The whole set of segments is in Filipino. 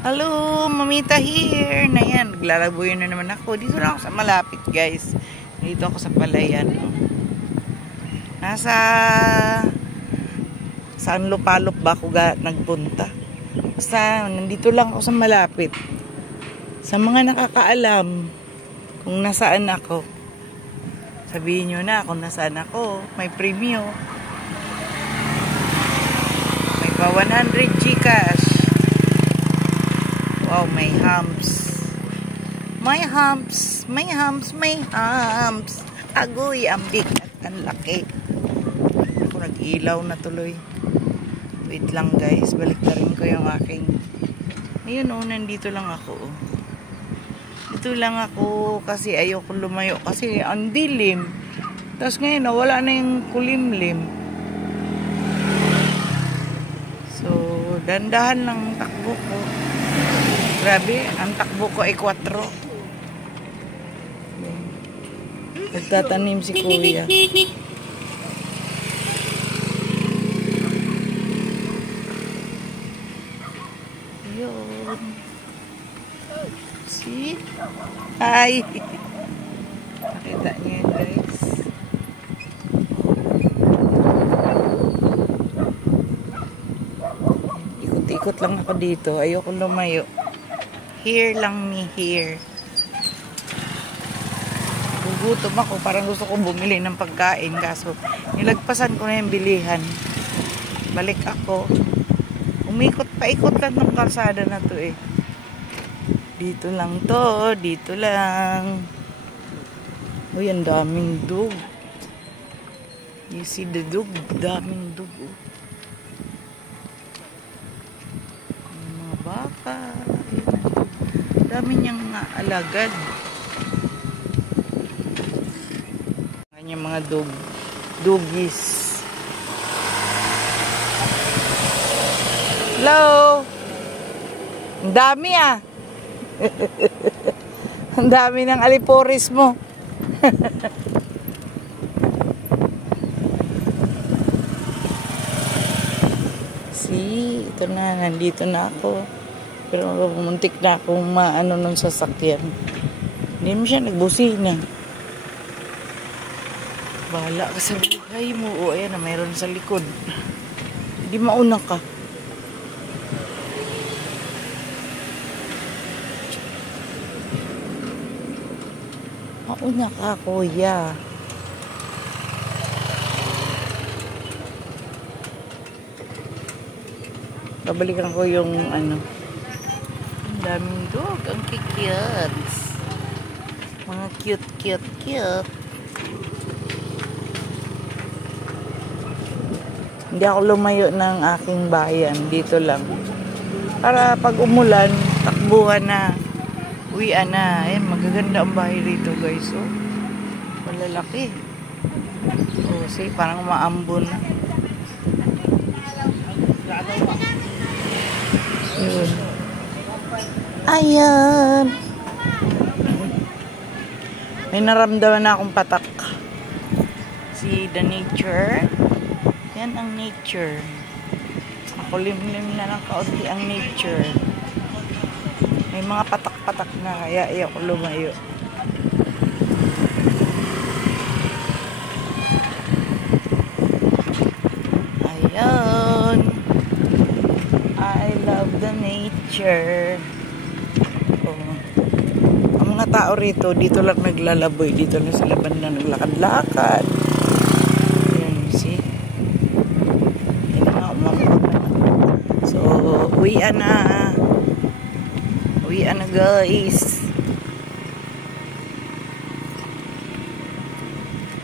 Hello, Mamita here. Na yan, naglalaboy na naman ako. Dito na ako sa malapit, guys. Dito ako sa Palayan. Nasa saan lupalop ba ako nagpunta? Basta, nandito lang ako sa malapit. Sa mga nakakaalam kung nasaan ako, sabihin nyo na kung nasaan ako. May premyo. May pa 100 Gcash. Wow, may humps. May humps. May humps. May humps. Agoy, ang bigat. Ang laki. Ako, nag-ilaw na tuloy. Wait lang, guys. Balik na rin ko yung aking... Ayun, oh, nandito lang ako. Oh. Dito lang ako kasi ayoko lumayo. Kasi ang dilim. Tapos ngayon, nawala na yung kulimlim. So, dandahan lang takbo ko. Grabe, ang takbo ko ay 4. Nagtatanim si Kuya. Yun. See? Hi! Nakita niyo yun, guys. Ikot-ikot lang ako dito. Ayoko lumayo. Here lang me, here. Gugutom ako. Parang gusto kong bumili ng pagkain. Kaso, nilagpasan ko na yung bilihan. Balik ako. Umikot, paikot lang ng kalsada na to eh. Dito lang to. Dito lang. Uy, ang daming dug. You see the dug? Daming dug. Mga baka. Dami niyang alagad. Kanyang mga dugis. Hello! Ang dami ah! Ang dami ng aliporis mo. See, ito na, nandito na ako. Pero muntik na akong maano nung sasakyan. Hindi mo siya nagbusina. Bahala ka sa buhay mo. O, ayan na, mayroon sa likod. Hindi mauna ka. Mauna ka, kuya. Babalikan ko yung ano. Ang daming dog. Ang cute. Mga cute. Hindi ako lumayo ng aking bayan. Dito lang. Para pag umulan, takbuhan na. Uwian na. Ayan, magaganda ang bahay dito, guys. Oh, malalaki. Oh, see, parang maambon na. Yun. Ayan. May naramdaman na akong patak. See the nature. Yan ang nature. Makulimlim na ng kaunti ang nature. May mga patak-patak na kaya ayaw ko lumayo. Ayan. I love the nature. Ang mga tao rito, dito lang naglalaboy. Dito lang sa laban na naglakad-lakad. Ayan, you see? Ayan na, so, uwian na. Uwian na, guys.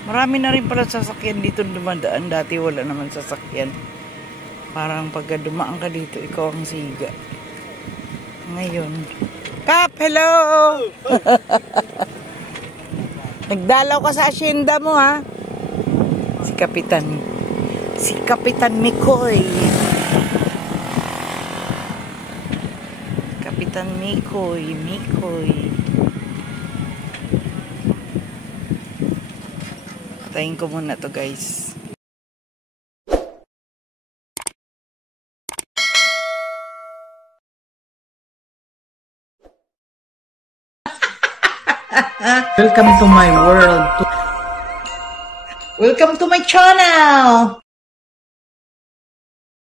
Marami na rin pala sasakyan dito dumadaan. Dati wala naman sasakyan. Parang pagka dumaan ka dito, ikaw ang siga. Ngayon. Kap, hello! Nagdalaw ka sa asyenda mo, ha? Si Kapitan Mikoy. Kapitan Mikoy. Patayin ko muna to, guys. Welcome to my world. Welcome to my channel.